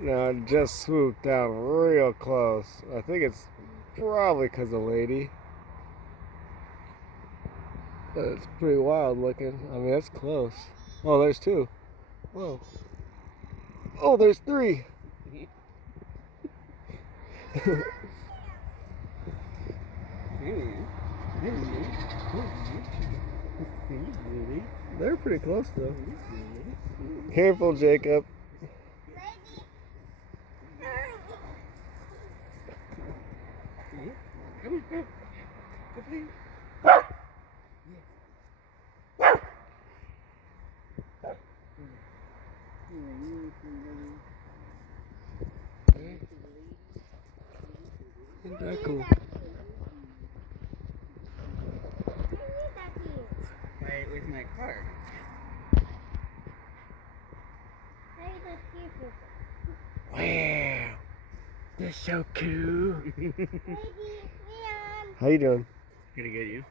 Now it just swooped down real close. I think it's probably because of Lady. But it's pretty wild looking. I mean, that's close. Oh, there's two. Whoa. Oh, there's three. They're pretty close though. Careful, Jacob. Come on, go play. Isn't that cool? Right with my card. Wow, that's so cool. How you doing? Pretty good, you?